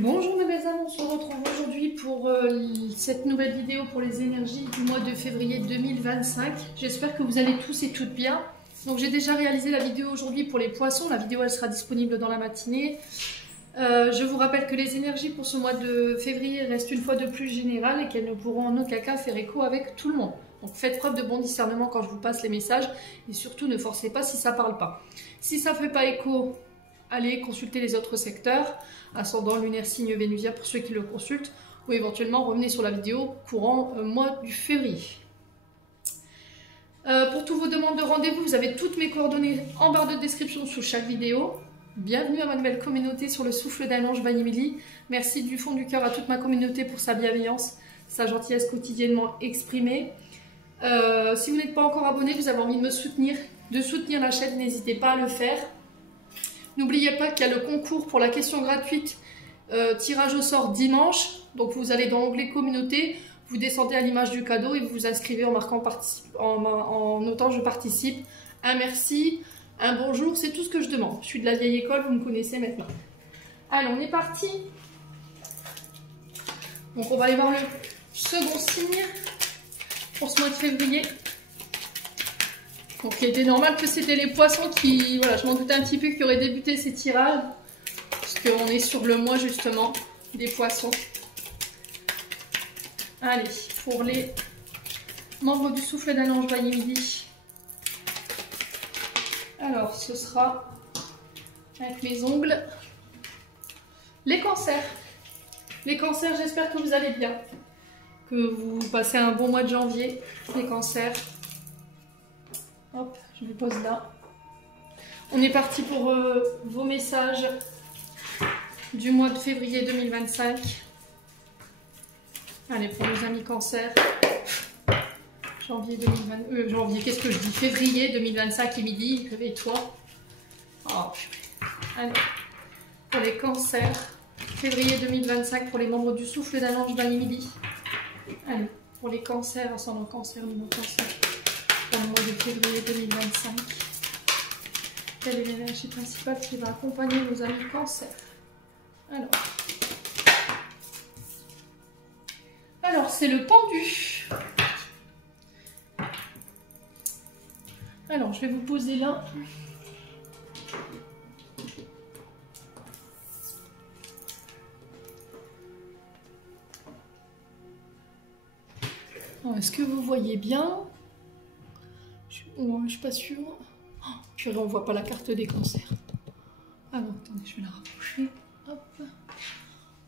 Bonjour mes belles âmes, on se retrouve aujourd'hui pour cette nouvelle vidéo pour les énergies du mois de février 2025. J'espère que vous allez tous et toutes bien. Donc j'ai déjà réalisé la vidéo aujourd'hui pour les poissons, la vidéo elle sera disponible dans la matinée. Je vous rappelle que les énergies pour ce mois de février restent une fois de plus générales et qu'elles ne pourront en aucun cas faire écho avec tout le monde. Donc faites preuve de bon discernement quand je vous passe les messages et surtout ne forcez pas si ça ne parle pas. Si ça ne fait pas écho, allez consulter les autres secteurs, ascendant, lunaire, signe, vénusien pour ceux qui le consultent, ou éventuellement revenez sur la vidéo courant mois du février. Pour toutes vos demandes de rendez-vous, vous avez toutes mes coordonnées en barre de description sous chaque vidéo. Bienvenue à ma nouvelle communauté sur le souffle d'un ange by Emily. Merci du fond du cœur à toute ma communauté pour sa bienveillance, sa gentillesse quotidiennement exprimée. Si vous n'êtes pas encore abonné, vous avez envie de soutenir la chaîne, n'hésitez pas à le faire. N'oubliez pas qu'il y a le concours pour la question gratuite, tirage au sort dimanche. Donc vous allez dans l'onglet communauté, vous descendez à l'image du cadeau et vous vous inscrivez en marquant en notant je participe. Un merci, un bonjour, c'est tout ce que je demande. Je suis de la vieille école, vous me connaissez maintenant. Allez, on est parti. Donc on va aller voir le second signe pour ce mois de février. Donc il était normal que c'était les poissons qui... Voilà, je m'en doutais un petit peu qui auraient débuté ces tirages. Parce qu'on est sur le mois justement des poissons. Allez, pour les membres du souffle d'un ange by Emily. Alors, ce sera avec mes ongles. Les cancers. Les cancers, j'espère que vous allez bien. Que vous passez un bon mois de janvier. Les cancers. Hop, je les pose là. On est parti pour vos messages du mois de février 2025. Allez, pour nos amis cancer. Janvier, qu'est-ce que je dis? Février 2025 et midi, réveille-toi. Oh, allez, pour les cancers. Février 2025 pour les membres du souffle d'un ange by Emily. Allez, pour les cancers, ascendant cancer, numéro cancer. Pour le mois de février 2025. Quelle est l'énergie principale qui va accompagner nos amis cancer? Alors c'est le pendu. Alors je vais vous poser là. Est-ce que vous voyez bien? Je suis pas sûre. Oh, purée, on voit pas la carte des cancers. Ah non, attendez, je vais la rapprocher. Hop.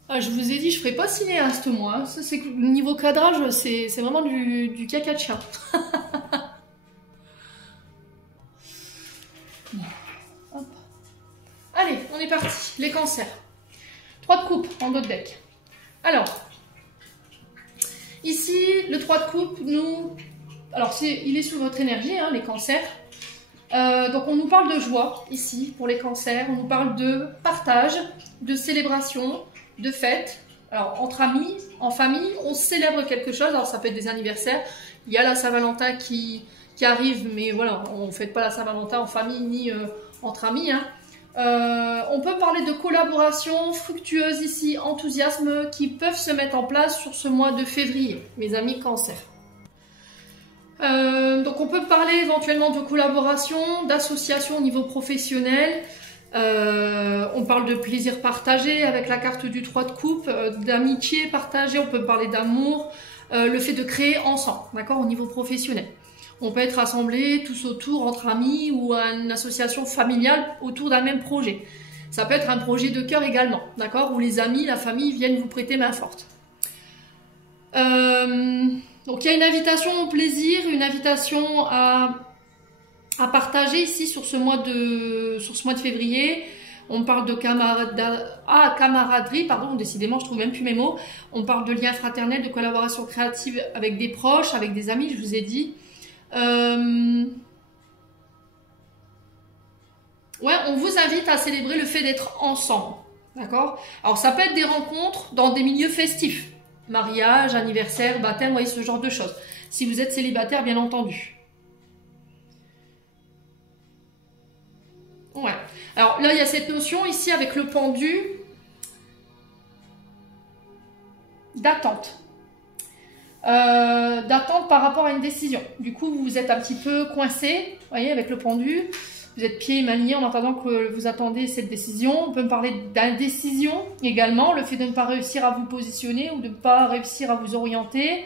Ah, je vous ai dit, je ferai pas cinéaste moi. Ça, c'est niveau cadrage, c'est vraiment du caca de chat. Hop. Allez, on est parti. Les cancers. 3 de coupe en dos de deck. Alors, ici, le 3 de coupe, nous... Alors, il est sous votre énergie, hein, les cancers. Donc, on nous parle de joie, ici, pour les cancers. On nous parle de partage, de célébration, de fête. Alors, entre amis, en famille, on célèbre quelque chose. Alors, ça peut être des anniversaires. Il y a la Saint-Valentin qui arrive, mais voilà, on ne fête pas la Saint-Valentin en famille ni entre amis. Hein. On peut parler de collaboration fructueuse ici, enthousiasme, qui peuvent se mettre en place sur ce mois de février, mes amis cancer. Donc on peut parler éventuellement de collaboration, d'association au niveau professionnel. On parle de plaisir partagé avec la carte du 3 de coupe, d'amitié partagée, on peut parler d'amour, le fait de créer ensemble, d'accord, au niveau professionnel. On peut être rassemblés tous autour entre amis ou une association familiale autour d'un même projet. Ça peut être un projet de cœur également, d'accord, où les amis, la famille viennent vous prêter main forte. Donc il y a une invitation au plaisir, une invitation à partager ici sur ce mois de février. On parle de camaraderie, pardon, décidément je trouve même plus mes mots. On parle de lien fraternel, de collaboration créative avec des proches, avec des amis, je vous ai dit. Ouais, on vous invite à célébrer le fait d'être ensemble, d'accord? Alors ça peut être des rencontres dans des milieux festifs. Mariage, anniversaire, baptême, vous voyez, ce genre de choses. Si vous êtes célibataire, bien entendu. Ouais. Alors là, il y a cette notion ici avec le pendu. d'attente. D'attente par rapport à une décision. Du coup, vous êtes un petit peu coincé, vous voyez, avec le pendu. Vous êtes pieds et mains liés en attendant que vous attendez cette décision. On peut me parler d'indécision également, le fait de ne pas réussir à vous positionner ou de ne pas réussir à vous orienter.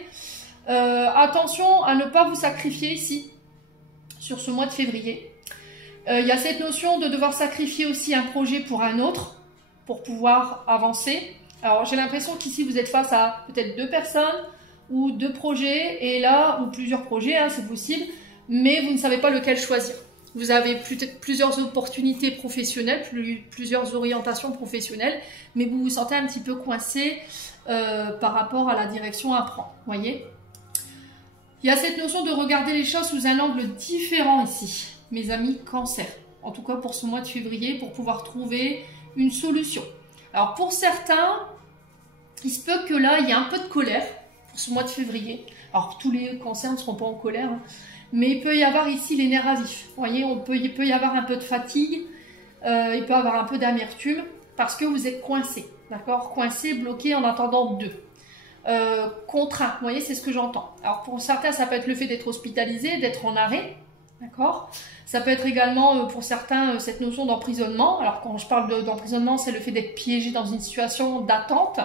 Attention à ne pas vous sacrifier ici, sur ce mois de février. Il y a cette notion de devoir sacrifier aussi un projet pour un autre, pour pouvoir avancer. Alors j'ai l'impression qu'ici vous êtes face à peut-être 2 personnes ou 2 projets, et là, ou plusieurs projets, hein, c'est possible, mais vous ne savez pas lequel choisir. Vous avez peut-être plusieurs opportunités professionnelles, plusieurs orientations professionnelles, mais vous vous sentez un petit peu coincé par rapport à la direction à prendre, voyez. Il y a cette notion de regarder les choses sous un angle différent ici, mes amis Cancer. En tout cas pour ce mois de février, pour pouvoir trouver une solution. Alors pour certains, il se peut que là, il y ait un peu de colère pour ce mois de février. Alors tous les cancers ne seront pas en colère, hein, mais il peut y avoir ici les nerfs à vif. Vous voyez, il peut y avoir un peu de fatigue, il peut y avoir un peu d'amertume, parce que vous êtes coincé, d'accord? Coincé, bloqué en attendant d'eux. Contraint, vous voyez, c'est ce que j'entends. Alors pour certains, ça peut être le fait d'être hospitalisé, d'être en arrêt, d'accord? Ça peut être également pour certains cette notion d'emprisonnement. Alors quand je parle d'emprisonnement, c'est le fait d'être piégé dans une situation d'attente.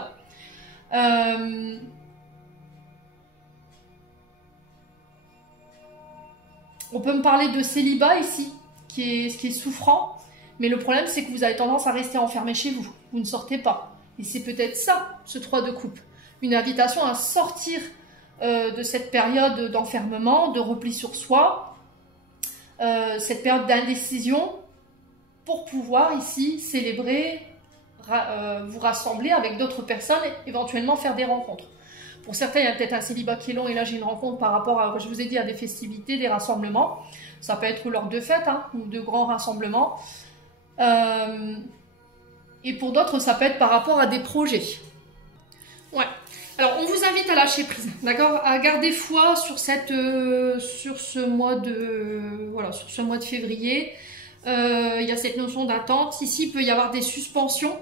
On peut me parler de célibat ici, ce qui est souffrant, mais le problème c'est que vous avez tendance à rester enfermé chez vous. Vous ne sortez pas. Et c'est peut-être ça, ce 3 de coupe. Une invitation à sortir de cette période d'enfermement, de repli sur soi, cette période d'indécision, pour pouvoir ici célébrer, vous rassembler avec d'autres personnes et éventuellement faire des rencontres. Pour certains, il y a peut-être un célibat qui est long et là j'ai une rencontre par rapport à, je vous ai dit, à des festivités, des rassemblements. Ça peut être lors de fêtes hein, ou de grands rassemblements. Et pour d'autres, ça peut être par rapport à des projets. Ouais. Alors, on vous invite à lâcher prise, d'accord, à garder foi sur ce mois de février. Il y a cette notion d'attente. Ici, il peut y avoir des suspensions.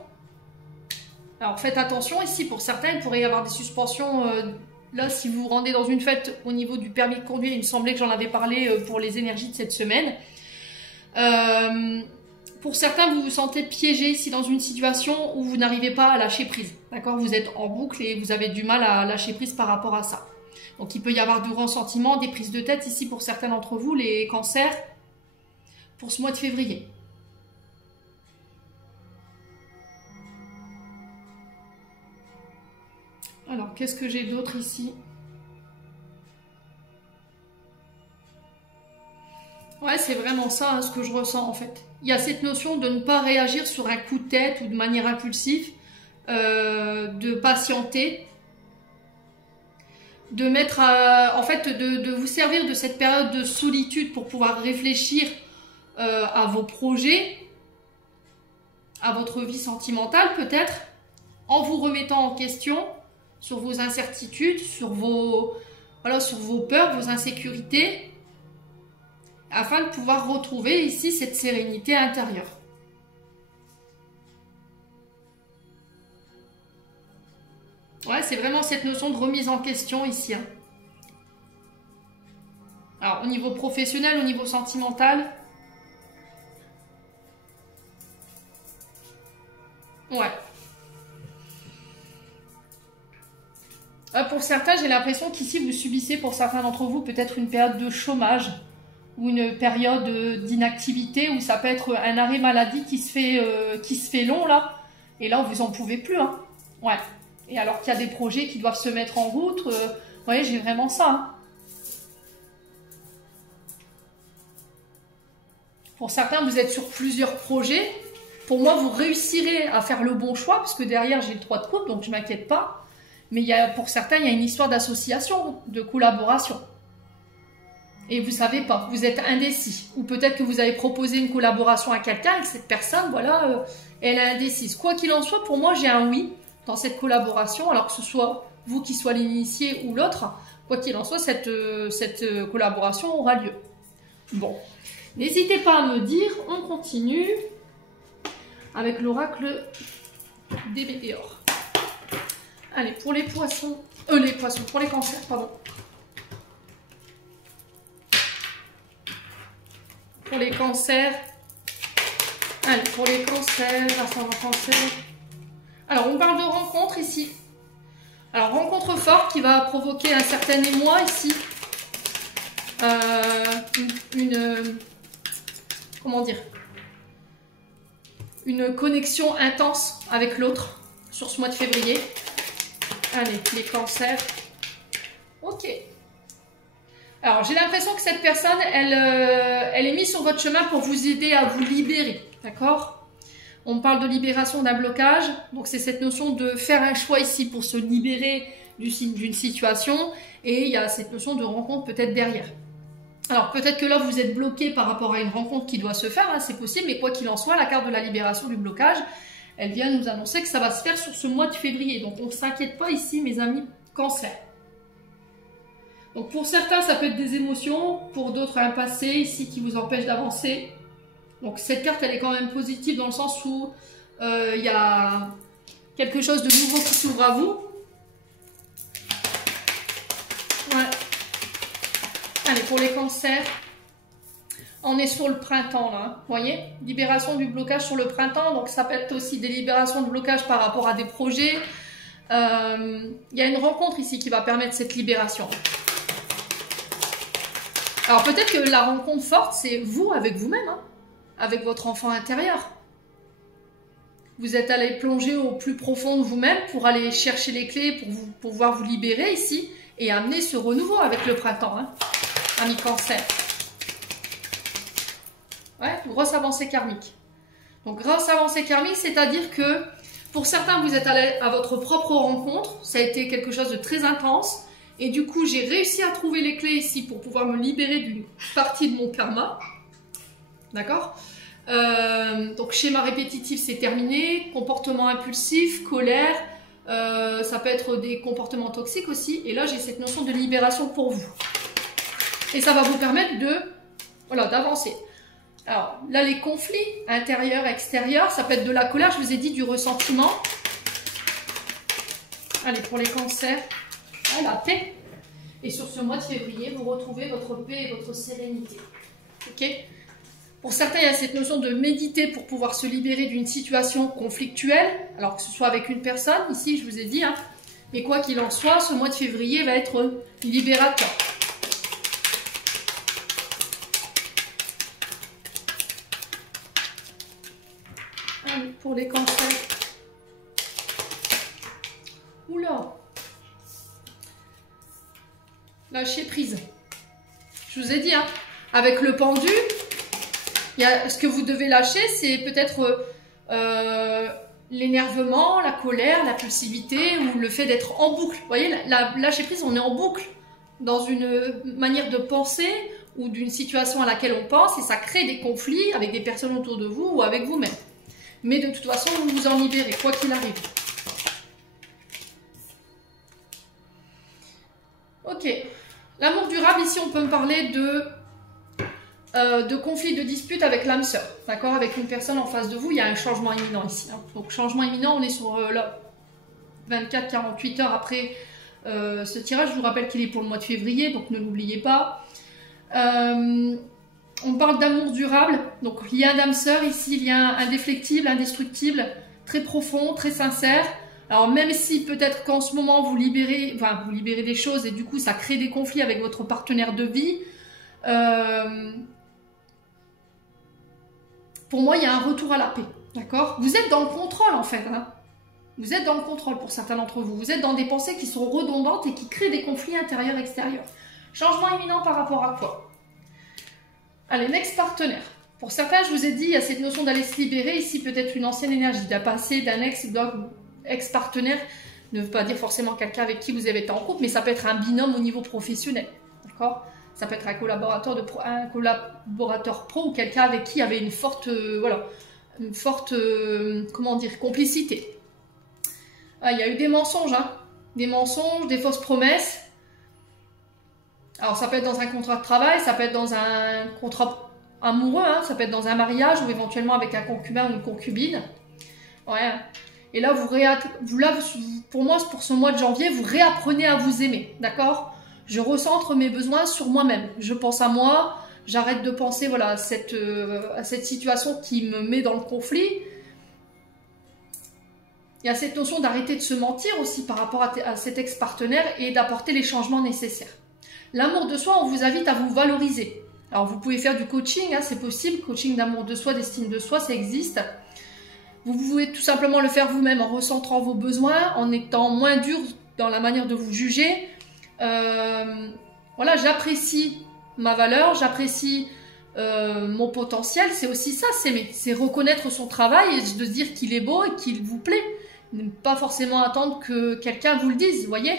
Alors, faites attention. Ici, pour certains, il pourrait y avoir des suspensions. Là, si vous vous rendez dans une fête au niveau du permis de conduire, il me semblait que j'en avais parlé pour les énergies de cette semaine. Pour certains, vous vous sentez piégé ici dans une situation où vous n'arrivez pas à lâcher prise. D'accord? Vous êtes en boucle et vous avez du mal à lâcher prise par rapport à ça. Donc, il peut y avoir du ressentiment, des prises de tête ici pour certains d'entre vous, les cancers, pour ce mois de février. Alors, qu'est-ce que j'ai d'autre ici? Ouais, c'est vraiment ça hein, ce que je ressens en fait. Il y a cette notion de ne pas réagir sur un coup de tête ou de manière impulsive, de patienter, de mettre en fait de vous servir de cette période de solitude pour pouvoir réfléchir à vos projets, à votre vie sentimentale peut-être, en vous remettant en question sur vos incertitudes, sur vos peurs, vos insécurités, afin de pouvoir retrouver ici cette sérénité intérieure. Ouais, c'est vraiment cette notion de remise en question ici. Hein. Alors, au niveau professionnel, au niveau sentimental. Ouais. Pour certains, j'ai l'impression qu'ici, vous subissez, pour certains d'entre vous, peut-être une période de chômage ou une période d'inactivité où ça peut être un arrêt maladie qui se fait long, là. Et là, vous en pouvez plus, hein. Ouais. Et alors qu'il y a des projets qui doivent se mettre en route, vous voyez, j'ai vraiment ça. Hein. Pour certains, vous êtes sur plusieurs projets. Pour moi, vous réussirez à faire le bon choix, parce que derrière, j'ai le 3 de coupe, donc je ne m'inquiète pas. Mais pour certains, il y a une histoire d'association, de collaboration. Et vous ne savez pas, vous êtes indécis. Ou peut-être que vous avez proposé une collaboration à quelqu'un et que cette personne, voilà, elle est indécise. Quoi qu'il en soit, pour moi, j'ai un oui dans cette collaboration, alors que ce soit vous qui soyez l'initié ou l'autre, quoi qu'il en soit, cette collaboration aura lieu. Bon, n'hésitez pas à me dire, on continue avec l'oracle des météores. Allez, pour les poissons, pour les cancers, pardon. Pour les cancers. Allez, pour les cancers, ascendant cancer. Alors, on parle de rencontre ici. Alors, rencontre forte qui va provoquer un certain émoi ici. Comment dire? Une connexion intense avec l'autre sur ce mois de février. Allez, les cancers. Ok. Alors, j'ai l'impression que cette personne, elle est mise sur votre chemin pour vous aider à vous libérer. D'accord? On parle de libération d'un blocage. Donc, c'est cette notion de faire un choix ici pour se libérer d'une situation. Et il y a cette notion de rencontre peut-être derrière. Alors, peut-être que là, vous êtes bloqué par rapport à une rencontre qui doit se faire. Hein, c'est possible. Mais quoi qu'il en soit, la carte de la libération du blocage, elle vient nous annoncer que ça va se faire sur ce mois de février. Donc, on ne s'inquiète pas ici, mes amis, cancer. Donc, pour certains, ça peut être des émotions. Pour d'autres, un passé ici qui vous empêche d'avancer. Donc, cette carte, elle est quand même positive dans le sens où il y a quelque chose de nouveau qui s'ouvre à vous. Ouais. Allez, pour les cancers, on est sur le printemps, là. Vous voyez? Libération du blocage sur le printemps. Donc, ça peut être aussi des libérations de blocage par rapport à des projets. Il y a une rencontre ici qui va permettre cette libération. Alors, peut-être que la rencontre forte, c'est vous avec vous-même, hein, avec votre enfant intérieur. Vous êtes allé plonger au plus profond de vous-même pour aller chercher les clés pour pouvoir vous libérer ici et amener ce renouveau avec le printemps, hein, ami cancer. Ouais, grosse avancée karmique. Donc, grosse avancée karmique, c'est-à-dire que pour certains, vous êtes allé à votre propre rencontre. Ça a été quelque chose de très intense. Et du coup, j'ai réussi à trouver les clés ici pour pouvoir me libérer d'une partie de mon karma. D'accord? Donc, schéma répétitif, c'est terminé. Comportement impulsif, colère. Ça peut être des comportements toxiques aussi. Et là, j'ai cette notion de libération pour vous. Et ça va vous permettre d'avancer. Alors, là, les conflits intérieurs, extérieurs, ça peut être de la colère, je vous ai dit, du ressentiment. Allez, pour les cancers, la paix. Et sur ce mois de février, vous retrouvez votre paix et votre sérénité. Ok? Pour certains, il y a cette notion de méditer pour pouvoir se libérer d'une situation conflictuelle, alors que ce soit avec une personne, ici, je vous ai dit, hein. Mais quoi qu'il en soit, ce mois de février va être libérateur. Pour les cancers. Oula. Lâcher prise. Je vous ai dit, hein, avec le pendu, ce que vous devez lâcher, c'est peut-être l'énervement, la colère, l'impulsivité ou le fait d'être en boucle. Vous voyez, lâcher prise, on est en boucle dans une manière de penser ou d'une situation à laquelle on pense et ça crée des conflits avec des personnes autour de vous ou avec vous-même. Mais de toute façon, vous vous en libérez, quoi qu'il arrive. Ok. L'amour durable, ici, on peut me parler de conflit, de dispute avec l'âme sœur. D'accord? Avec une personne en face de vous, il y a un changement imminent ici. Hein. Donc, changement imminent, on est sur 24-48 heures après ce tirage. Je vous rappelle qu'il est pour le mois de février, donc ne l'oubliez pas. On parle d'amour durable, donc lien d'âme sœur ici, lien indéflectible, indestructible, très profond, très sincère. Alors même si peut-être qu'en ce moment vous libérez des choses et du coup ça crée des conflits avec votre partenaire de vie, pour moi il y a un retour à la paix, d'accord? Vous êtes dans le contrôle en fait, hein. Vous êtes dans le contrôle pour certains d'entre vous. Vous êtes dans des pensées qui sont redondantes et qui créent des conflits intérieurs-extérieurs. Changement imminent par rapport à quoi? Allez, next partenaire. Pour certains, je vous ai dit, il y a cette notion d'aller se libérer. Ici, peut-être une ancienne énergie, d'un passé, d'un ex-partenaire. Ne veut pas dire forcément quelqu'un avec qui vous avez été en couple, mais ça peut être un binôme au niveau professionnel. D'accord? Ça peut être un collaborateur pro ou quelqu'un avec qui il y avait une forte, comment dire, complicité. Ah, il y a eu des mensonges, hein. Des mensonges, des fausses promesses. Alors, ça peut être dans un contrat de travail, ça peut être dans un contrat amoureux, hein, ça peut être dans un mariage ou éventuellement avec un concubin ou une concubine. Ouais. Et là, pour moi, pour ce mois de janvier, vous réapprenez à vous aimer, d'accord? Je recentre mes besoins sur moi-même. Je pense à moi, j'arrête de penser voilà, à cette situation qui me met dans le conflit. Il y a cette notion d'arrêter de se mentir aussi par rapport à cet ex-partenaire et d'apporter les changements nécessaires. L'amour de soi, on vous invite à vous valoriser. Alors, vous pouvez faire du coaching, hein, c'est possible. Coaching d'amour de soi, d'estime de soi, ça existe. Vous pouvez tout simplement le faire vous-même en recentrant vos besoins, en étant moins dur dans la manière de vous juger. Voilà, j'apprécie ma valeur, j'apprécie mon potentiel. C'est aussi ça, s'aimer. C'est reconnaître son travail et de se dire qu'il est beau et qu'il vous plaît. Ne pas forcément attendre que quelqu'un vous le dise, vous voyez?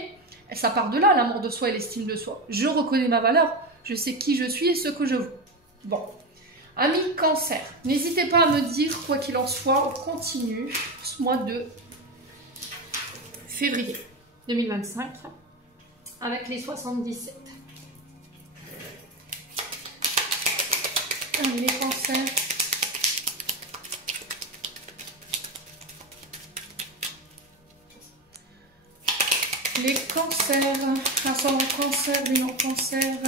Ça part de là, l'amour de soi et l'estime de soi. Je reconnais ma valeur, je sais qui je suis et ce que je veux. Bon. Amis Cancer, n'hésitez pas à me dire, quoi qu'il en soit, on continue ce mois de février 2025 avec les 77. Allez, les cancers. Les cancers, ascendant cancer, lune en cancer.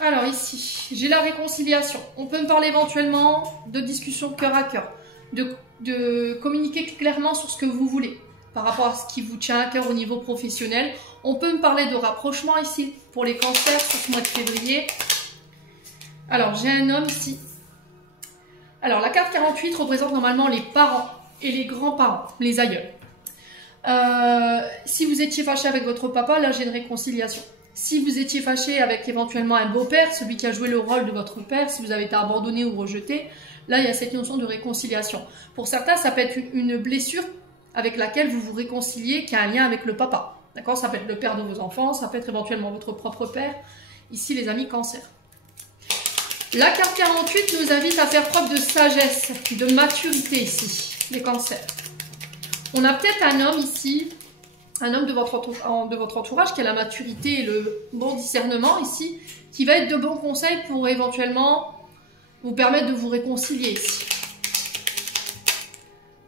Alors ici, j'ai la réconciliation. On peut me parler éventuellement de discussion cœur à cœur, de communiquer clairement sur ce que vous voulez par rapport à ce qui vous tient à cœur au niveau professionnel. On peut me parler de rapprochement ici pour les cancers sur ce mois de février. Alors, j'ai un homme ici. Alors, la carte 48 représente normalement les parents et les grands-parents, les aïeuls. Si vous étiez fâché avec votre papa, là j'ai une réconciliation. Si vous étiez fâché avec éventuellement un beau-père, celui qui a joué le rôle de votre père, si vous avez été abandonné ou rejeté, là il y a cette notion de réconciliation. Pour certains, ça peut être une blessure avec laquelle vous vous réconciliez, qui a un lien avec le papa. D'accord? Ça peut être le père de vos enfants, ça peut être éventuellement votre propre père. Ici les amis cancer. La carte 48 nous invite à faire preuve de sagesse, de maturité ici, les cancers. On a peut-être un homme ici, un homme de votre entourage qui a la maturité et le bon discernement ici, qui va être de bons conseils pour éventuellement vous permettre de vous réconcilier ici.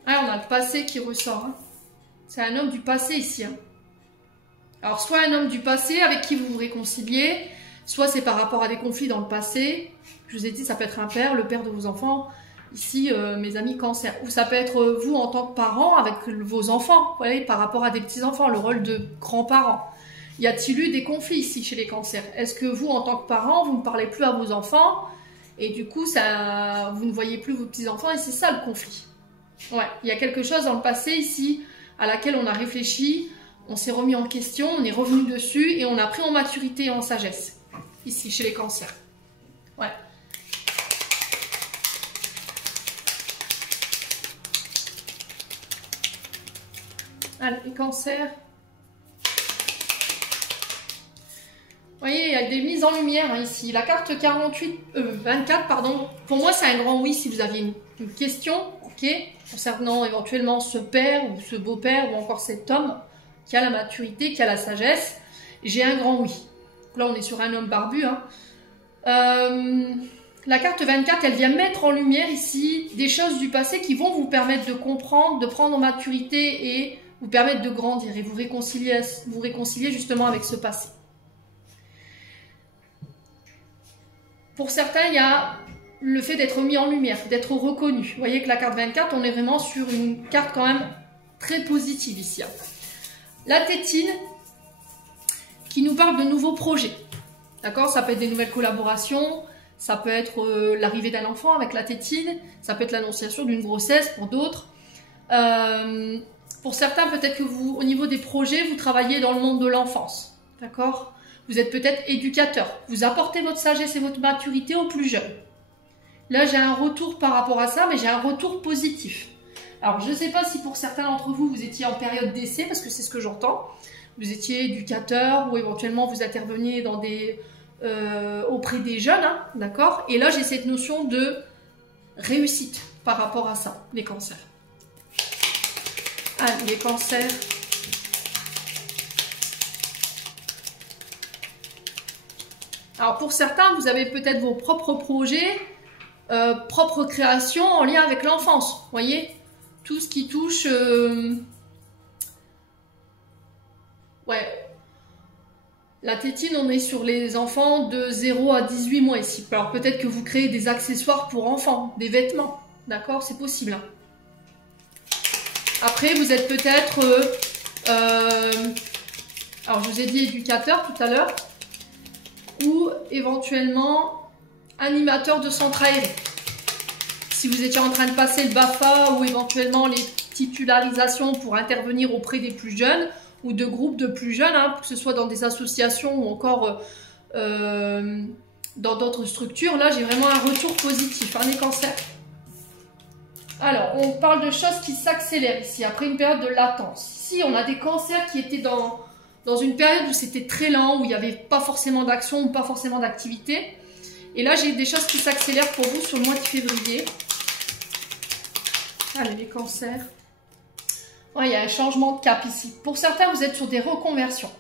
Ah, on a le passé qui ressort. Hein. C'est un homme du passé ici. Hein. Alors, soit un homme du passé avec qui vous vous réconciliez, soit c'est par rapport à des conflits dans le passé. Je vous ai dit, ça peut être un père, le père de vos enfants. Ici, mes amis cancer. Ou ça peut être vous en tant que parent avec vos enfants, vous voyez, par rapport à des petits-enfants, le rôle de grands-parents. Y a-t-il eu des conflits ici chez les cancers? Est-ce que vous, en tant que parent, vous ne parlez plus à vos enfants et du coup, vous ne voyez plus vos petits-enfants et c'est ça le conflit? Ouais, il y a quelque chose dans le passé ici à laquelle on a réfléchi, on s'est remis en question, on est revenu dessus et on a pris en maturité et en sagesse. Ici, chez les cancers. Ouais. Allez, les cancers. Vous voyez, il y a des mises en lumière hein, ici. La carte 24, pardon. Pour moi, c'est un grand oui si vous aviez une question, ok, concernant éventuellement ce père ou ce beau-père ou encore cet homme qui a la maturité, qui a la sagesse. J'ai un grand oui. Là, on est sur un homme barbu. Hein. La carte 24, elle vient mettre en lumière ici des choses du passé qui vont vous permettre de comprendre, de prendre en maturité et vous permettre de grandir et vous réconcilier justement avec ce passé. Pour certains, il y a le fait d'être mis en lumière, d'être reconnu. Vous voyez que la carte 24, on est vraiment sur une carte quand même très positive ici. La tétine qui nous parle de nouveaux projets. D'accord? Ça peut être des nouvelles collaborations, ça peut être l'arrivée d'un enfant avec la tétine, ça peut être l'annonciation d'une grossesse pour d'autres. Pour certains, peut-être que vous, au niveau des projets, vous travaillez dans le monde de l'enfance. D'accord? Vous êtes peut-être éducateur. Vous apportez votre sagesse et votre maturité aux plus jeunes. Là, j'ai un retour par rapport à ça, mais j'ai un retour positif. Alors, je ne sais pas si pour certains d'entre vous, vous étiez en période d'essai, parce que c'est ce que j'entends. Vous étiez éducateur ou éventuellement vous interveniez dans auprès des jeunes, hein, d'accord? Et là, j'ai cette notion de réussite par rapport à ça, les cancers. Allez, les cancers. Alors pour certains, vous avez peut-être vos propres projets, propres créations en lien avec l'enfance. Voyez, tout ce qui touche... ouais. La tétine, on est sur les enfants de 0 à 18 mois ici. Alors peut-être que vous créez des accessoires pour enfants, des vêtements. D'accord, c'est possible. Hein. Après, vous êtes peut-être... alors, je vous ai dit éducateur tout à l'heure. Ou éventuellement animateur de centre aéré. Si vous étiez en train de passer le BAFA ou éventuellement les titularisations pour intervenir auprès des plus jeunes ou de groupes de plus jeunes, hein, que ce soit dans des associations ou encore dans d'autres structures, là j'ai vraiment un retour positif, hein, les cancers. Alors, on parle de choses qui s'accélèrent ici, après une période de latence. Ici, on a des cancers qui étaient dans une période où c'était très lent, où il n'y avait pas forcément d'action ou pas forcément d'activité. Et là, j'ai des choses qui s'accélèrent pour vous sur le mois de février. Allez, les cancers. Ouais, il y a un changement de cap ici. Pour certains, vous êtes sur des reconversions.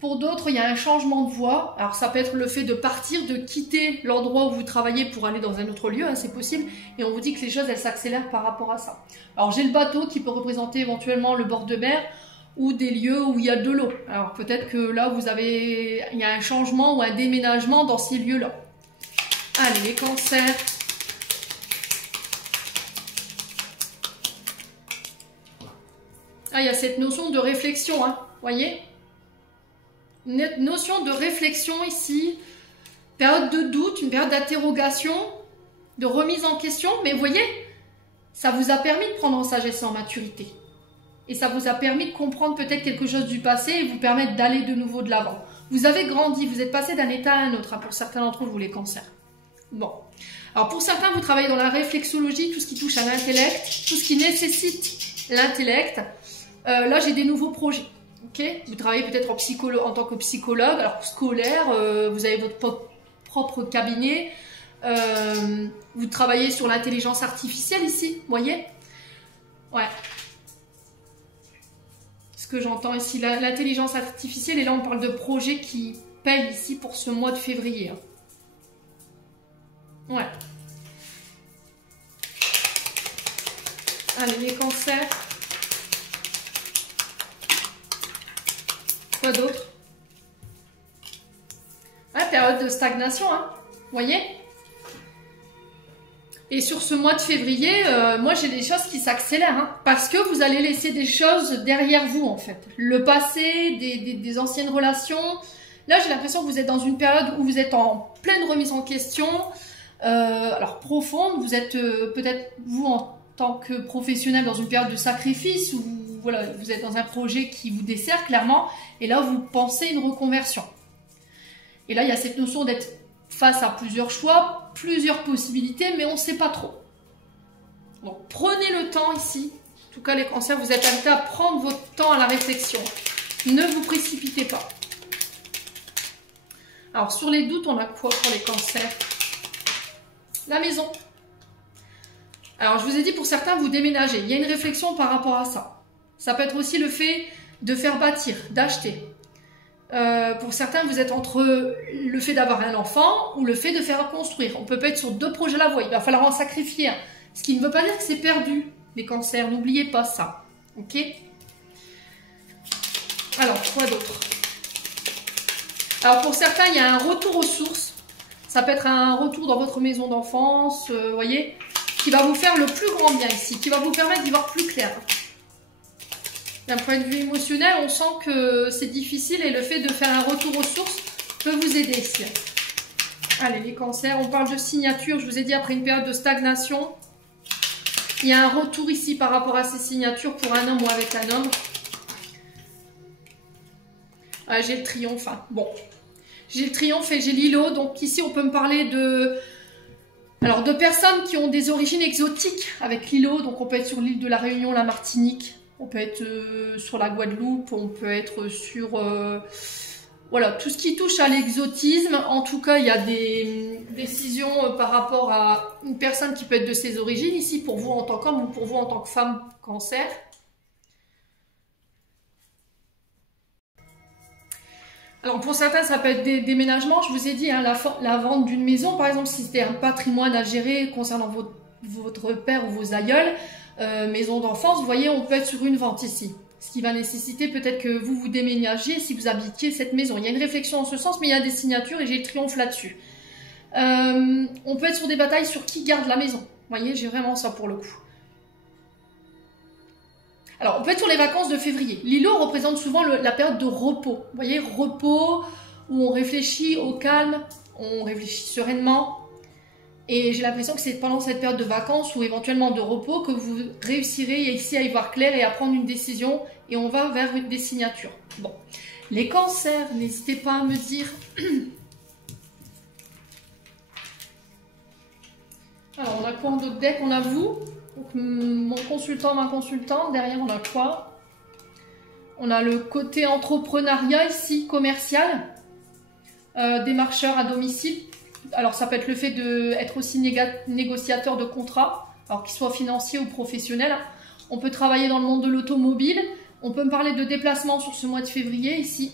Pour d'autres, il y a un changement de voie. Alors, ça peut être le fait de partir, de quitter l'endroit où vous travaillez pour aller dans un autre lieu, hein, c'est possible. Et on vous dit que les choses, elles s'accélèrent par rapport à ça. Alors, j'ai le bateau qui peut représenter éventuellement le bord de mer ou des lieux où il y a de l'eau. Alors, peut-être que là, il y a un changement ou un déménagement dans ces lieux-là. Allez, les cancers. Ah, il y a cette notion de réflexion, hein, voyez ? Une notion de réflexion ici, période de doute, une période d'interrogation, de remise en question, mais vous voyez, ça vous a permis de prendre en sagesse et en maturité. Et ça vous a permis de comprendre peut-être quelque chose du passé et vous permettre d'aller de nouveau de l'avant. Vous avez grandi, vous êtes passé d'un état à un autre, hein, pour certains d'entre vous, les cancers. Bon. Alors pour certains, vous travaillez dans la réflexologie, tout ce qui touche à l'intellect, tout ce qui nécessite l'intellect. Là, j'ai des nouveaux projets. Okay, vous travaillez peut-être en tant que psychologue, alors scolaire, vous avez votre propre cabinet, vous travaillez sur l'intelligence artificielle ici, vous voyez? Ouais. Ce que j'entends ici, l'intelligence artificielle, et là on parle de projets qui payent ici pour ce mois de février. Ouais. Allez, les cancers. Quoi d'autre? Ouais, période de stagnation, hein. Vous voyez? Et sur ce mois de février, moi j'ai des choses qui s'accélèrent, hein, parce que vous allez laisser des choses derrière vous en fait. Le passé, des anciennes relations. Là j'ai l'impression que vous êtes dans une période où vous êtes en pleine remise en question, alors profonde. Vous êtes peut-être vous en tant que professionnel dans une période de sacrifice où voilà, vous êtes dans un projet qui vous dessert clairement, et là vous pensez une reconversion. Et là il y a cette notion d'être face à plusieurs choix, plusieurs possibilités, mais on ne sait pas trop. Donc prenez le temps ici. En tout cas les cancers, vous êtes invités à prendre votre temps à la réflexion. Ne vous précipitez pas. Alors sur les doutes, on a quoi pour les cancers? La maison. Alors je vous ai dit, pour certains, vous déménagez. Il y a une réflexion par rapport à ça. Ça peut être aussi le fait de faire bâtir, d'acheter. Pour certains, vous êtes entre le fait d'avoir un enfant ou le fait de faire construire. On peut pas être sur deux projets à la fois. Il va falloir en sacrifier un. Ce qui ne veut pas dire que c'est perdu, les cancers. N'oubliez pas ça. Ok? Alors, quoi d'autre? Alors, pour certains, il y a un retour aux sources. Ça peut être un retour dans votre maison d'enfance, voyez, qui va vous faire le plus grand bien ici, qui va vous permettre d'y voir plus clair. D'un point de vue émotionnel, on sent que c'est difficile et le fait de faire un retour aux sources peut vous aider ici. Allez, les cancers, on parle de signature. Je vous ai dit, après une période de stagnation, il y a un retour ici par rapport à ces signatures pour un homme ou avec un homme. Ah, j'ai le triomphe. Hein. Bon, j'ai le triomphe et j'ai l'îlot. Donc ici, on peut me parler de... Alors, de personnes qui ont des origines exotiques avec l'îlot. Donc, on peut être sur l'île de la Réunion, la Martinique. On peut être sur la Guadeloupe, on peut être sur voilà, tout ce qui touche à l'exotisme. En tout cas, il y a des décisions par rapport à une personne qui peut être de ses origines, ici pour vous en tant qu'homme ou pour vous en tant que femme cancer. Alors pour certains, ça peut être des déménagements. Je vous ai dit, hein, la vente d'une maison, par exemple, si c'était un patrimoine à gérer concernant votre père ou vos aïeuls, maison d'enfance, vous voyez, on peut être sur une vente ici. Ce qui va nécessiter peut-être que vous vous déménagiez si vous habitiez cette maison. Il y a une réflexion en ce sens, mais il y a des signatures et j'ai le triomphe là-dessus. On peut être sur des batailles sur qui garde la maison. Vous voyez, j'ai vraiment ça pour le coup. Alors, on peut être sur les vacances de février. L'îlot représente souvent la période de repos. Vous voyez, repos, où on réfléchit au calme, on réfléchit sereinement. Et j'ai l'impression que c'est pendant cette période de vacances ou éventuellement de repos que vous réussirez ici à y voir clair et à prendre une décision. Et on va vers des signatures. Bon, les cancers, n'hésitez pas à me dire... Alors, on a quoi en d'autres decks? On a vous. Donc, mon consultant, ma consultante. Derrière, on a quoi? On a le côté entrepreneuriat ici, commercial. Démarcheur à domicile. Alors, ça peut être le fait d'être aussi négociateur de contrats, alors qu'il soit financier ou professionnel. On peut travailler dans le monde de l'automobile. On peut me parler de déplacement sur ce mois de février ici.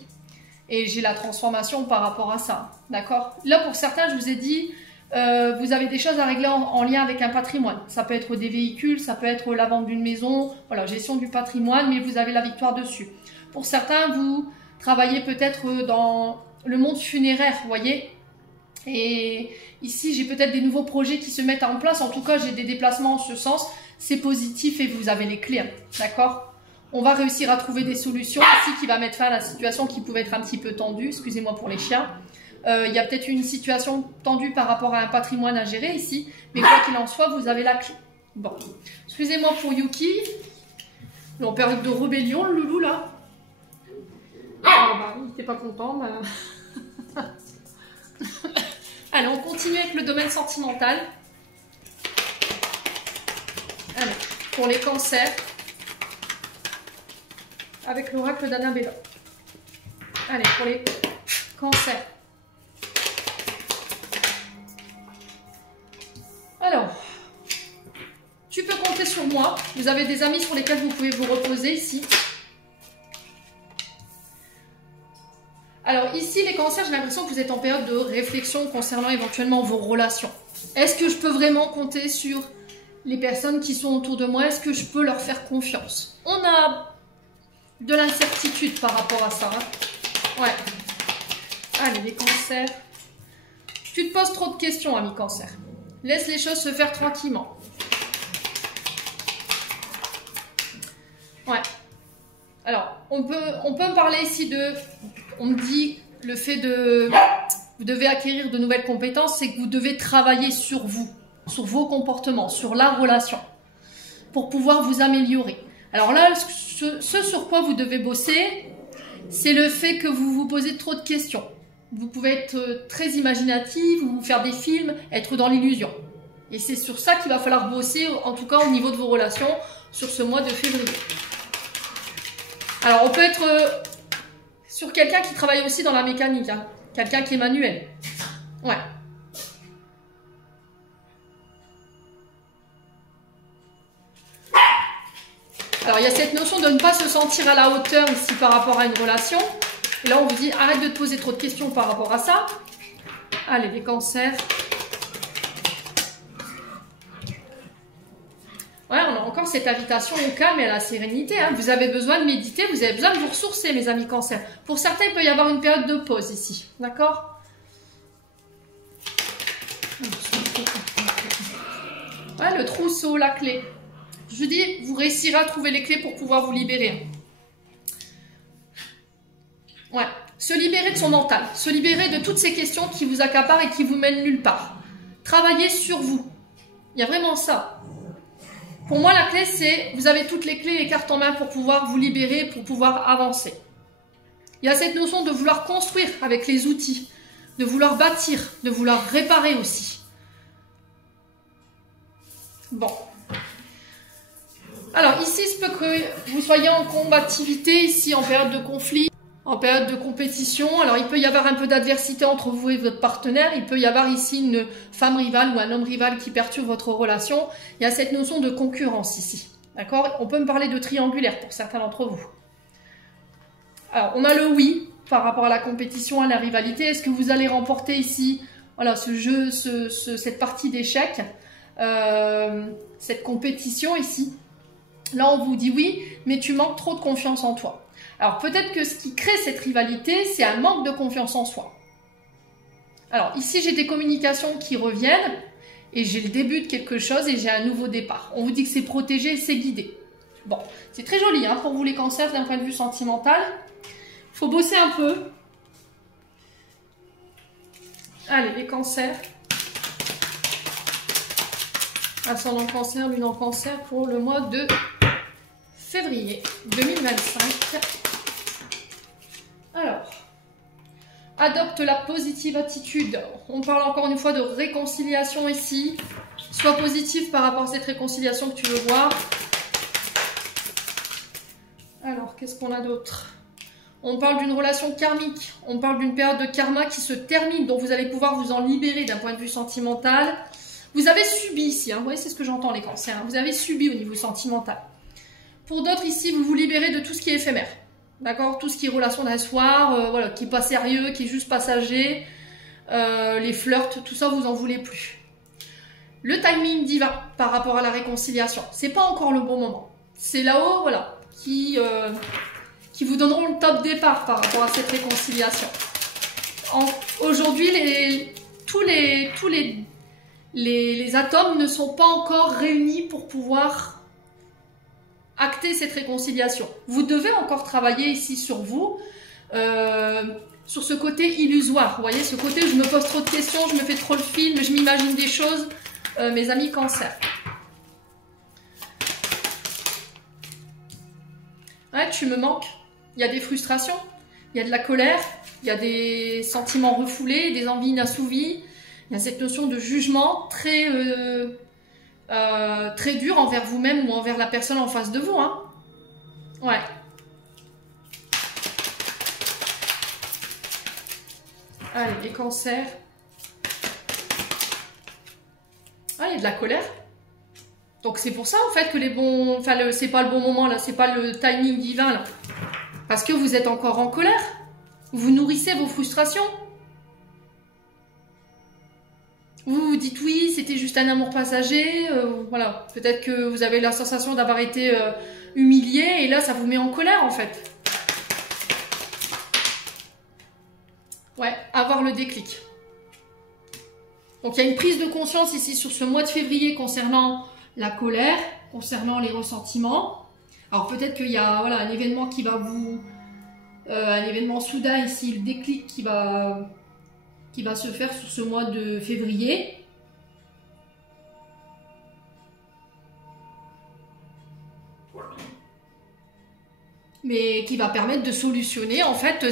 Et j'ai la transformation par rapport à ça. D'accord? Là, pour certains, je vous ai dit... vous avez des choses à régler en lien avec un patrimoine. Ça peut être des véhicules, ça peut être la vente d'une maison, voilà, gestion du patrimoine, mais vous avez la victoire dessus. Pour certains, vous travaillez peut-être dans le monde funéraire, vous voyez. Et ici, j'ai peut-être des nouveaux projets qui se mettent en place. En tout cas, j'ai des déplacements en ce sens. C'est positif et vous avez les clés, d'accord? On va réussir à trouver des solutions ici qui va mettre fin à la situation qui pouvait être un petit peu tendue. Excusez-moi pour les chiens. Il y a peut-être une situation tendue par rapport à un patrimoine à gérer ici, mais quoi qu'il en soit, vous avez la clé. Bon, excusez-moi pour Yuki. En période de rébellion, le loulou là. Ah bah, il n'était pas content. Bah... Allez, on continue avec le domaine sentimental. Allez, pour les cancers, avec l'oracle d'Annabella. Allez, pour les cancers. Alors, tu peux compter sur moi. Vous avez des amis sur lesquels vous pouvez vous reposer ici. Alors ici, les cancers, j'ai l'impression que vous êtes en période de réflexion concernant éventuellement vos relations. Est-ce que je peux vraiment compter sur les personnes qui sont autour de moi? Est-ce que je peux leur faire confiance? On a de l'incertitude par rapport à ça. Hein. Ouais. Allez, les cancers. Tu te poses trop de questions, ami cancer. Laisse les choses se faire tranquillement. Ouais. Alors, on peut me parler ici de... On me dit le fait de... Vous devez acquérir de nouvelles compétences, c'est que vous devez travailler sur vous, sur vos comportements, sur la relation, pour pouvoir vous améliorer. Alors là, ce sur quoi vous devez bosser, c'est le fait que vous vous posez trop de questions. Vous pouvez être très imaginatif, vous faire des films, être dans l'illusion. Et c'est sur ça qu'il va falloir bosser, en tout cas au niveau de vos relations, sur ce mois de février. Alors, on peut être sur quelqu'un qui travaille aussi dans la mécanique, hein. Quelqu'un qui est manuel. Ouais. Alors, il y a cette notion de ne pas se sentir à la hauteur ici par rapport à une relation. Et là, on vous dit, arrête de te poser trop de questions par rapport à ça. Allez, les cancers. Ouais, on a encore cette invitation au calme et à la sérénité. Hein. Vous avez besoin de méditer, vous avez besoin de vous ressourcer, mes amis cancers. Pour certains, il peut y avoir une période de pause ici. D'accord? Ouais, le trousseau, la clé. Je vous dis, vous réussirez à trouver les clés pour pouvoir vous libérer. Ouais, se libérer de son mental, se libérer de toutes ces questions qui vous accaparent et qui vous mènent nulle part. Travailler sur vous. Il y a vraiment ça. Pour moi, la clé, c'est, vous avez toutes les clés et cartes en main pour pouvoir vous libérer, pour pouvoir avancer. Il y a cette notion de vouloir construire avec les outils, de vouloir bâtir, de vouloir réparer aussi. Bon. Alors, ici, il se peut que vous soyez en combativité, ici, en période de conflit, en période de compétition. Alors, il peut y avoir un peu d'adversité entre vous et votre partenaire. Il peut y avoir ici une femme rivale ou un homme rival qui perturbe votre relation. Il y a cette notion de concurrence ici. D'accord? On peut me parler de triangulaire pour certains d'entre vous. Alors, on a le oui par rapport à la compétition, à la rivalité. Est-ce que vous allez remporter ici, voilà, ce jeu, cette partie d'échecs, cette compétition ici? Là, on vous dit oui, mais tu manques trop de confiance en toi. Alors, peut-être que ce qui crée cette rivalité, c'est un manque de confiance en soi. Alors, ici, j'ai des communications qui reviennent et j'ai le début de quelque chose et j'ai un nouveau départ. On vous dit que c'est protégé, c'est guidé. Bon, c'est très joli hein, pour vous les cancers d'un point de vue sentimental. Il faut bosser un peu. Allez, les cancers. Ascendant cancer, lune en cancer pour le mois de février 2025. Alors, adopte la positive attitude. On parle encore une fois de réconciliation ici. Sois positif par rapport à cette réconciliation que tu veux voir. Alors, qu'est-ce qu'on a d'autre? On parle d'une relation karmique. On parle d'une période de karma qui se termine, dont vous allez pouvoir vous en libérer d'un point de vue sentimental. Vous avez subi ici, hein, vous voyez, c'est ce que j'entends les cancers. Hein, vous avez subi au niveau sentimental. Pour d'autres ici, vous vous libérez de tout ce qui est éphémère. D'accord? Tout ce qui est relation d'un soir, voilà, qui n'est pas sérieux, qui est juste passager. Les flirts, tout ça, vous en voulez plus. Le timing divin par rapport à la réconciliation, c'est pas encore le bon moment. C'est là-haut, voilà, qui vous donneront le top départ par rapport à cette réconciliation. Aujourd'hui, tous les atomes ne sont pas encore réunis pour pouvoir acter cette réconciliation. Vous devez encore travailler ici sur vous, sur ce côté illusoire. Vous voyez, ce côté où je me pose trop de questions, je me fais trop le film, je m'imagine des choses, mes amis cancer. Ouais, tu me manques. Il y a des frustrations, il y a de la colère, il y a des sentiments refoulés, des envies inassouvies. Il y a cette notion de jugement très dure envers vous-même ou envers la personne en face de vous. Hein. Ouais. Allez, les cancers. Ah, il y a de la colère. Donc c'est pour ça en fait que les bons... Enfin, c'est pas le bon moment là, c'est pas le timing divin là. Parce que vous êtes encore en colère. Vous nourrissez vos frustrations. Vous vous dites oui, c'était juste un amour passager. Voilà, peut-être que vous avez la sensation d'avoir été humilié et là ça vous met en colère en fait. Ouais, avoir le déclic. Donc il y a une prise de conscience ici sur ce mois de février concernant la colère, concernant les ressentiments. Alors peut-être qu'il y a voilà, un événement qui va vous... un événement soudain ici, le déclic qui va se faire sur ce mois de février. Mais qui va permettre de solutionner en fait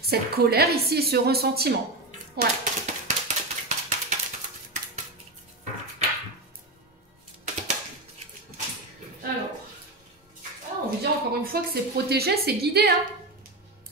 cette colère ici et ce ressentiment. Ouais. Alors, on vous dit encore une fois que c'est protégé, c'est guidé. Hein.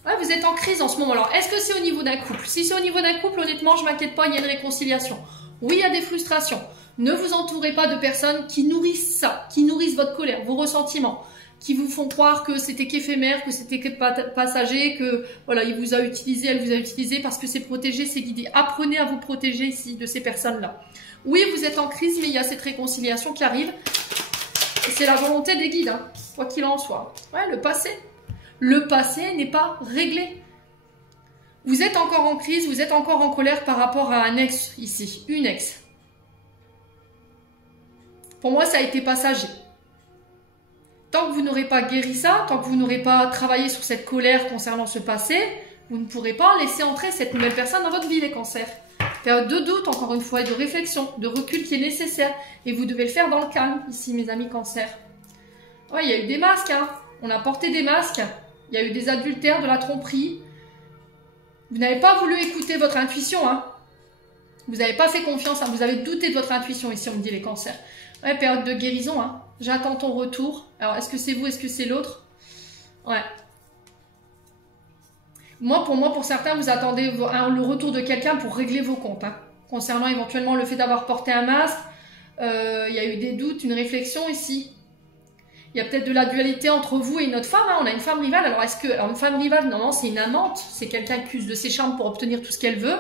Ouais, vous êtes en crise en ce moment. Alors, est-ce que c'est au niveau d'un couple? Si c'est au niveau d'un couple, honnêtement, je ne m'inquiète pas, il y a une réconciliation. Oui, il y a des frustrations. Ne vous entourez pas de personnes qui nourrissent ça, qui nourrissent votre colère, vos ressentiments, qui vous font croire que c'était qu'éphémère, que c'était que passager, que voilà, il vous a utilisé, elle vous a utilisé parce que c'est protégé, c'est guidé. Apprenez à vous protéger ici de ces personnes-là. Oui, vous êtes en crise, mais il y a cette réconciliation qui arrive. Et c'est la volonté des guides, hein, quoi qu'il en soit. Ouais, le passé. Le passé n'est pas réglé. Vous êtes encore en crise, vous êtes encore en colère par rapport à un ex ici, une ex. Pour moi, ça a été passager. Tant que vous n'aurez pas guéri ça, tant que vous n'aurez pas travaillé sur cette colère concernant ce passé, vous ne pourrez pas laisser entrer cette nouvelle personne dans votre vie, les cancers. Période de doute, encore une fois, et de réflexion, de recul qui est nécessaire. Et vous devez le faire dans le calme, ici, mes amis cancers. Ouais, il y a eu des masques, hein. On a porté des masques. Il y a eu des adultères, de la tromperie. Vous n'avez pas voulu écouter votre intuition, hein. Vous n'avez pas fait confiance, hein. Vous avez douté de votre intuition, ici, on me dit les cancers. Ouais, période de guérison, hein. J'attends ton retour. Alors, est-ce que c'est vous, est-ce que c'est l'autre? Ouais. Pour certains, vous attendez le retour de quelqu'un pour régler vos comptes. Hein. Concernant éventuellement le fait d'avoir porté un masque, il y a eu des doutes, une réflexion ici. Il y a peut-être de la dualité entre vous et une autre femme. Hein. On a une femme rivale. Alors, une femme rivale, non, c'est une amante. C'est quelqu'un qui use de ses charmes pour obtenir tout ce qu'elle veut.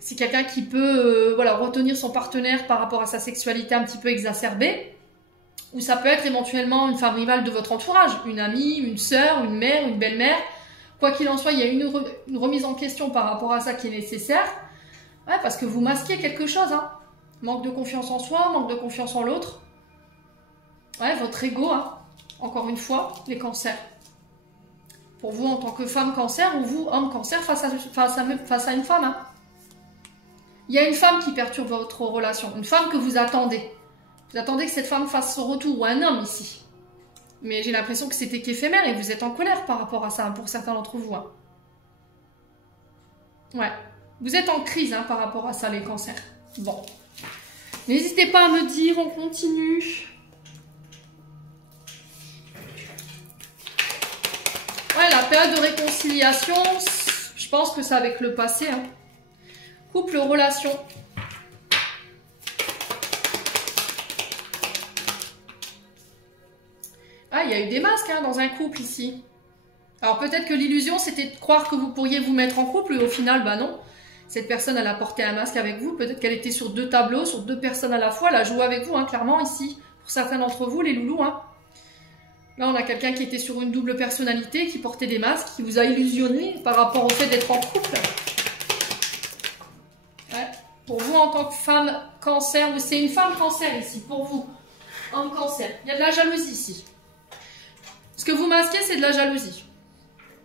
C'est quelqu'un qui peut voilà, retenir son partenaire par rapport à sa sexualité un petit peu exacerbée. Ou ça peut être éventuellement une femme rivale de votre entourage, une amie, une sœur, une mère, une belle-mère. Quoi qu'il en soit, il y a une remise en question par rapport à ça qui est nécessaire. Ouais, parce que vous masquez quelque chose. Hein. Manque de confiance en soi, manque de confiance en l'autre. Ouais, votre ego, hein. Encore une fois, les cancers. Pour vous en tant que femme cancer ou vous, homme cancer, face à une femme. Hein. Il y a une femme qui perturbe votre relation, une femme que vous attendez. Vous attendez que cette femme fasse son retour, ou un homme ici. Mais j'ai l'impression que c'était qu'éphémère et vous êtes en colère par rapport à ça, pour certains d'entre vous. Hein. Ouais. Vous êtes en crise hein, par rapport à ça, les cancers. Bon. N'hésitez pas à me dire, on continue. Ouais, la période de réconciliation, je pense que c'est avec le passé. Hein. Couple, relation. Ah, il y a eu des masques hein, dans un couple ici. Alors peut-être que l'illusion, c'était de croire que vous pourriez vous mettre en couple, et au final, bah non. Cette personne, elle a porté un masque avec vous. Peut-être qu'elle était sur 2 tableaux, sur 2 personnes à la fois. Elle a joué avec vous, hein, clairement, ici. Pour certains d'entre vous, les loulous. Hein. Là, on a quelqu'un qui était sur une double personnalité, qui portait des masques, qui vous a illusionné par rapport au fait d'être en couple. Ouais. Pour vous, en tant que femme cancer, c'est une femme cancer ici, pour vous. Homme cancer. Il y a de la jalousie ici. Ce que vous masquez, c'est de la jalousie.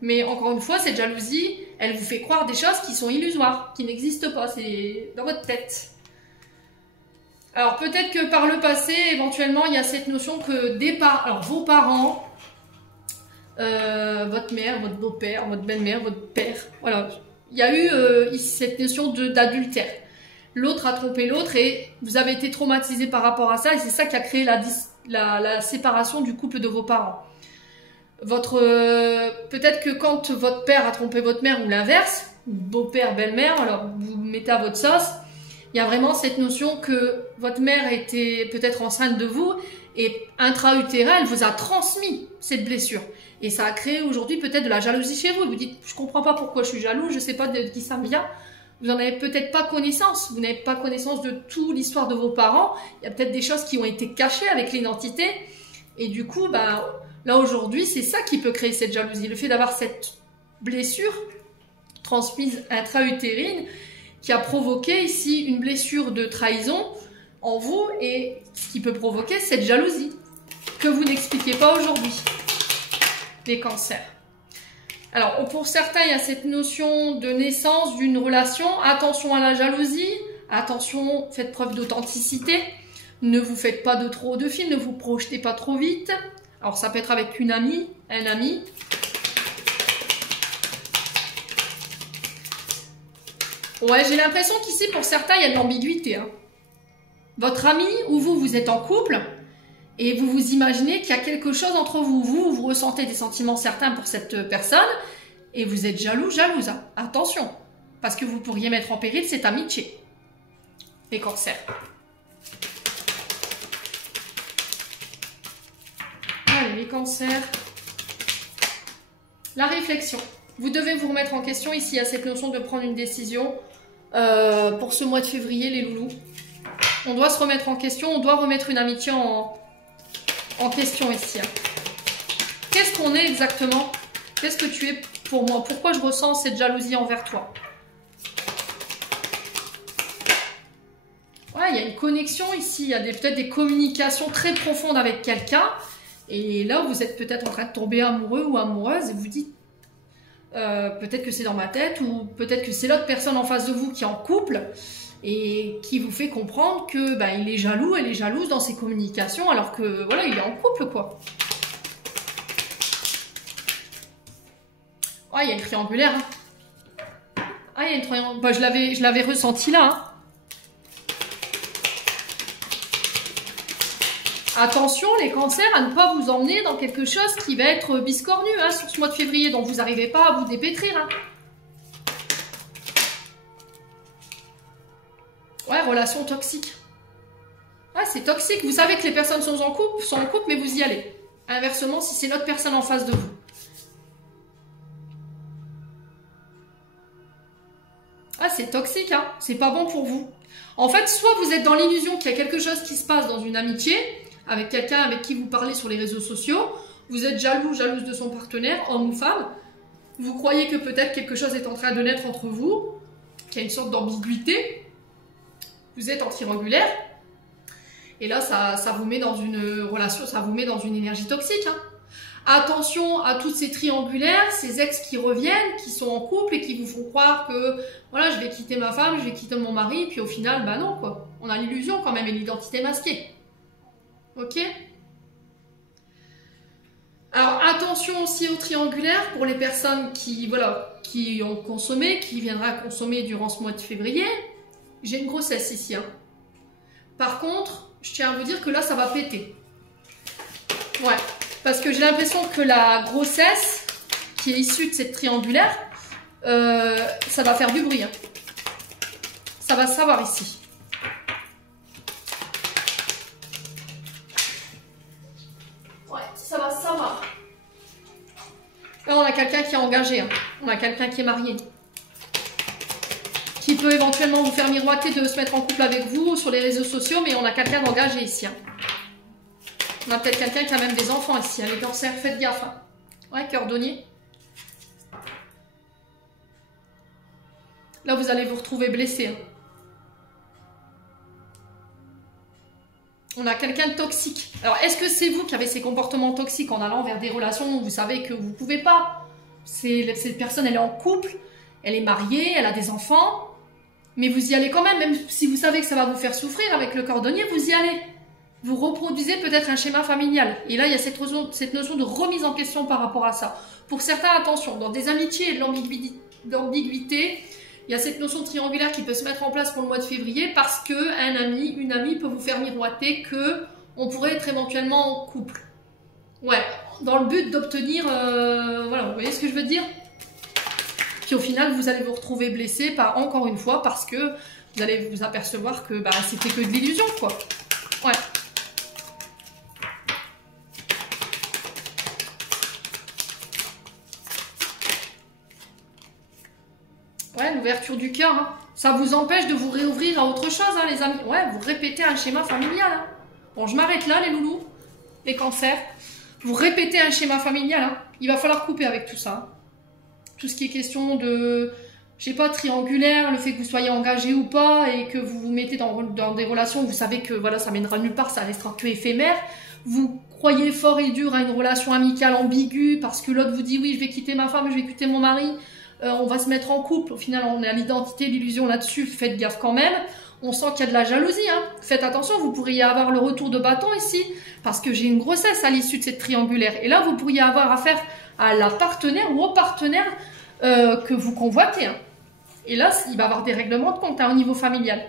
Mais encore une fois, cette jalousie, elle vous fait croire des choses qui sont illusoires, qui n'existent pas, c'est dans votre tête. Alors peut-être que par le passé, éventuellement, il y a cette notion que alors vos parents, votre mère, votre beau-père, votre belle-mère, votre père, voilà, il y a eu ici cette notion d'adultère. L'autre a trompé l'autre et vous avez été traumatisé par rapport à ça et c'est ça qui a créé la séparation du couple de vos parents. Peut-être que quand votre père a trompé votre mère ou l'inverse, beau-père, belle-mère, alors vous mettez à votre sauce, il y a vraiment cette notion que votre mère était peut-être enceinte de vous et intra-utérin, elle vous a transmis cette blessure. Et ça a créé aujourd'hui peut-être de la jalousie chez vous. Vous dites, je comprends pas pourquoi je suis jaloux, je sais pas de qui ça vient. Vous n'en avez peut-être pas connaissance. Vous n'avez pas connaissance de toute l'histoire de vos parents. Il y a peut-être des choses qui ont été cachées avec l'identité. Et du coup, bah, là aujourd'hui, c'est ça qui peut créer cette jalousie. Le fait d'avoir cette blessure transmise intra-utérine qui a provoqué ici une blessure de trahison en vous et ce qui peut provoquer cette jalousie que vous n'expliquez pas aujourd'hui. Les cancers. Alors, pour certains, il y a cette notion de naissance d'une relation. Attention à la jalousie. Attention, faites preuve d'authenticité. Ne vous faites pas de trop de films. Ne vous projetez pas trop vite. Alors, ça peut être avec une amie, un ami. Ouais, j'ai l'impression qu'ici, pour certains, il y a de l'ambiguïté. Hein. Votre ami ou vous, vous êtes en couple. Et vous vous imaginez qu'il y a quelque chose entre vous. Vous ressentez des sentiments certains pour cette personne. Et vous êtes jaloux, jalouse. Hein. Attention. Parce que vous pourriez mettre en péril cette amitié. Les cancers. Allez, les cancers. La réflexion. Vous devez vous remettre en question ici à cette notion de prendre une décision pour ce mois de février, les loulous. On doit se remettre en question. On doit remettre une amitié en question ici. Qu'est-ce qu'on est exactement? Qu'est-ce que tu es pour moi? Pourquoi je ressens cette jalousie envers toi? Ouais, il y a une connexion ici. Il y a peut-être des communications très profondes avec quelqu'un. Et là, vous êtes peut-être en train de tomber amoureux ou amoureuse et vous dites peut-être que c'est dans ma tête ou peut-être que c'est l'autre personne en face de vous qui est en couple et qui vous fait comprendre que bah, il est jaloux, elle est jalouse dans ses communications alors que voilà, il est en couple quoi. Ah, il y a une triangulaire. Hein. Ah, il y a une triangulaire. Bah, je l'avais ressenti là. Hein. Attention les cancers à ne pas vous emmener dans quelque chose qui va être biscornu hein, sur ce mois de février dont vous n'arrivez pas à vous dépêtrir. Hein. Ouais, relation toxique. Ah, c'est toxique. Vous savez que les personnes sont en couple, mais vous y allez. Inversement, si c'est l'autre personne en face de vous. Ah, c'est toxique, hein. C'est pas bon pour vous. En fait, soit vous êtes dans l'illusion qu'il y a quelque chose qui se passe dans une amitié, avec quelqu'un avec qui vous parlez sur les réseaux sociaux, vous êtes jaloux, jalouse de son partenaire, homme ou femme, vous croyez que peut-être quelque chose est en train de naître entre vous, qu'il y a une sorte d'ambiguïté, vous êtes en triangulaire, et là ça vous met dans une relation, ça vous met dans une énergie toxique. Hein. Attention à toutes ces triangulaires, ces ex qui reviennent, qui sont en couple et qui vous font croire que voilà, je vais quitter ma femme, je vais quitter mon mari, puis au final, bah non quoi. On a l'illusion quand même et l'identité masquée. Ok? Alors attention aussi aux triangulaires pour les personnes qui, voilà, qui ont consommé, qui viendra consommer durant ce mois de février. J'ai une grossesse ici. Hein. Par contre, je tiens à vous dire que là, ça va péter. Ouais. Parce que j'ai l'impression que la grossesse qui est issue de cette triangulaire, ça va faire du bruit. Hein. Ça va se savoir ici. Ouais, ça va se savoir. Là, on a quelqu'un qui est engagé. Hein. On a quelqu'un qui est marié. Qui peut éventuellement vous faire miroiter de se mettre en couple avec vous sur les réseaux sociaux, mais on a quelqu'un d'engagé ici. Hein. On a peut-être quelqu'un qui a même des enfants ici. Hein. Les cancers, faites gaffe. Hein. Ouais, cordonnier. Là, vous allez vous retrouver blessé. Hein. On a quelqu'un de toxique. Alors, est-ce que c'est vous qui avez ces comportements toxiques en allant vers des relations où vous savez que vous ne pouvez pas? Cette personne, elle est en couple, elle est mariée, elle a des enfants, mais vous y allez quand même si vous savez que ça va vous faire souffrir avec le cordonnier, vous y allez. Vous reproduisez peut-être un schéma familial. Et là, il y a cette notion de remise en question par rapport à ça. Pour certains, attention, dans des amitiés et de l'ambiguïté, il y a cette notion triangulaire qui peut se mettre en place pour le mois de février parce qu'un ami, une amie peut vous faire miroiter qu'on pourrait être éventuellement en couple. Ouais, dans le but d'obtenir... voilà, vous voyez ce que je veux dire? Puis au final, vous allez vous retrouver blessé, encore une fois, parce que vous allez vous apercevoir que bah, c'était que de l'illusion, quoi. Ouais. Ouais, l'ouverture du cœur, hein. Ça vous empêche de vous réouvrir à autre chose, hein, les amis. Ouais, vous répétez un schéma familial. Hein. Bon, je m'arrête là, les loulous, les cancers. Vous répétez un schéma familial. Hein. Il va falloir couper avec tout ça. Hein. Tout ce qui est question de, je sais pas, triangulaire, le fait que vous soyez engagé ou pas, et que vous vous mettez dans des relations où vous savez que voilà, ça mènera nulle part, ça restera que éphémère. Vous croyez fort et dur à une relation amicale ambiguë, parce que l'autre vous dit oui, je vais quitter ma femme, je vais quitter mon mari. On va se mettre en couple, au final on est à l'identité, l'illusion là-dessus, faites gaffe quand même. On sent qu'il y a de la jalousie, hein. Faites attention, vous pourriez avoir le retour de bâton ici, parce que j'ai une grossesse à l'issue de cette triangulaire. Et là, vous pourriez avoir affaire à la partenaire ou au partenaire que vous convoitez. Hein. Et là, il va y avoir des règlements de compte hein, au niveau familial.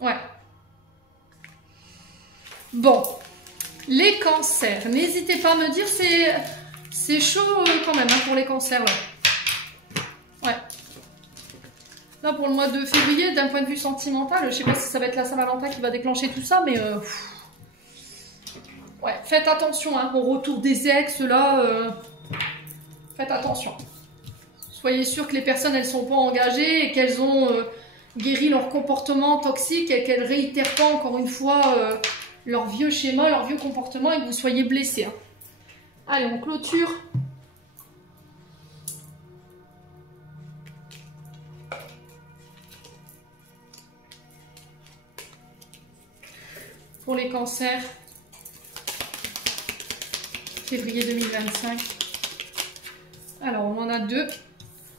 Ouais. Bon, les cancers, n'hésitez pas à me dire, c'est chaud quand même hein, pour les cancers là. Ouais. Là pour le mois de février, d'un point de vue sentimental, je sais pas si ça va être la Saint-Valentin qui va déclencher tout ça, mais ouais, faites attention hein, au retour des ex là. Faites attention. Soyez sûr que les personnes elles sont pas engagées et qu'elles ont guéri leur comportement toxique et qu'elles réitèrent pas encore une fois leur vieux schéma, leur vieux comportement et que vous soyez blessés. Hein. Allez, on clôture. Pour les cancers, février 2025. Alors, on en a deux.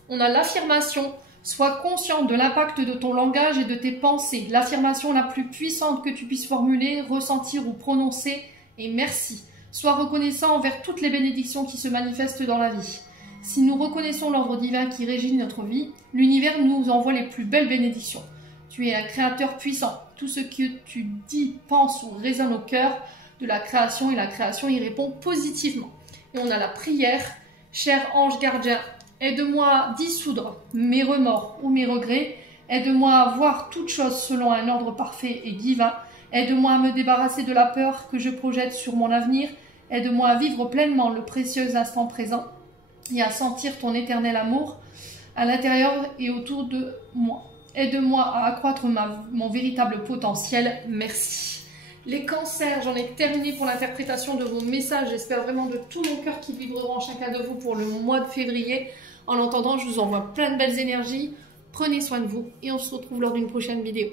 On a l'affirmation. Sois consciente de l'impact de ton langage et de tes pensées. L'affirmation la plus puissante que tu puisses formuler, ressentir ou prononcer est merci. Sois reconnaissant envers toutes les bénédictions qui se manifestent dans la vie. Si nous reconnaissons l'ordre divin qui régit notre vie, l'univers nous envoie les plus belles bénédictions. Tu es un créateur puissant. Tout ce que tu dis, penses ou résonne au cœur de la création et la création y répond positivement. Et on a la prière. Cher ange gardien, aide-moi à dissoudre mes remords ou mes regrets. Aide-moi à voir toutes choses selon un ordre parfait et divin. Aide-moi à me débarrasser de la peur que je projette sur mon avenir. Aide-moi à vivre pleinement le précieux instant présent et à sentir ton éternel amour à l'intérieur et autour de moi. Aide-moi à accroître mon véritable potentiel. Merci. Les cancers, j'en ai terminé pour l'interprétation de vos messages. J'espère vraiment de tout mon cœur qu'ils vibreront chacun de vous pour le mois de février. En l'entendant, je vous envoie plein de belles énergies. Prenez soin de vous et on se retrouve lors d'une prochaine vidéo.